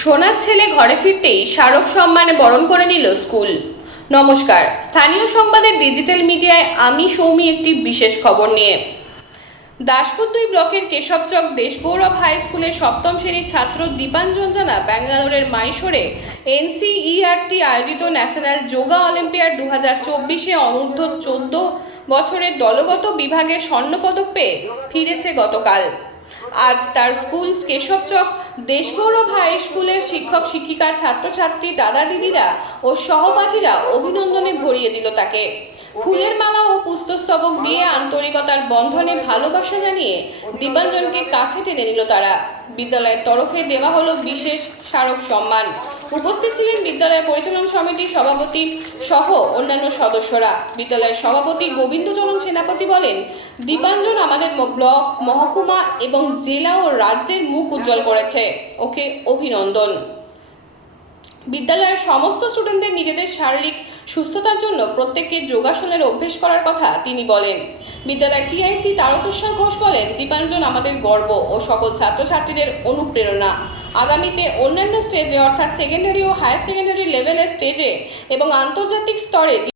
সোনার ছেলে ঘরে ফিরতেই স্মারক সম্মানে বরণ করে নিল স্কুল। নমস্কার, স্থানীয় সংবাদের ডিজিটাল মিডিয়ায় আমি সৌমি একটি বিশেষ খবর নিয়ে। দাসপুর দুই ব্লকের কেশবচক দেশগৌরব হাই স্কুলের সপ্তম শ্রেণির ছাত্র দীপাঞ্জন জানা ব্যাঙ্গালোরের মাইশোরে এনসিইআরটি আয়োজিত ন্যাশনাল যোগা অলিম্পিয়াড দু হাজার চব্বিশে অনূর্ধ্ব চোদ্দ বছরের দলগত বিভাগে স্বর্ণপদক পেয়ে ফিরেছে গতকাল। আজ তার স্কুল কেশবচক দেশগৌরব হাই স্কুলের শিক্ষক, শিক্ষিকা, ছাত্রছাত্রী, দাদা দিদিরা ও সহপাঠীরা অভিনন্দনে ভরিয়ে দিল তাকে। ফুলের মালা ও পুস্তস্তবক দিয়ে আন্তরিকতার বন্ধনে ভালোবাসা জানিয়ে দীপাঞ্জনকে কাছে টেনে নিল তারা। বিদ্যালয়ের তরফে দেওয়া হলো বিশেষ স্মারক সম্মান। উপস্থিত ছিলেন বিদ্যালয় পরিচালন সমিতির সভাপতি সহ অন্যান্য সদস্যরা। বিদ্যালয়ের সভাপতি গোবিন্দচরণ সেনাপতি বলেন, দীপাঞ্জন আমাদের ব্লক, মহকুমা এবং জেলা ও রাজ্যের মুখ উজ্জ্বল করেছে। ওকে অভিনন্দন। বিদ্যালয়ের সমস্ত স্টুডেন্টদের নিজেদের শারীরিক সুস্থতার জন্য প্রত্যেককে যোগাসনের অভ্যেস করার কথা তিনি বলেন। বিদ্যালয়ের টিআইসি তারকেশ্বর ঘোষ বলেন, দীপাঞ্জন আমাদের গর্ব ও সকল ছাত্রছাত্রীদের অনুপ্রেরণা। আগামীতে অন্যান্য স্টেজে, অর্থাৎ সেকেন্ডারি ও হায়ার সেকেন্ডারি লেভেলের স্টেজে এবং আন্তর্জাতিক স্তরে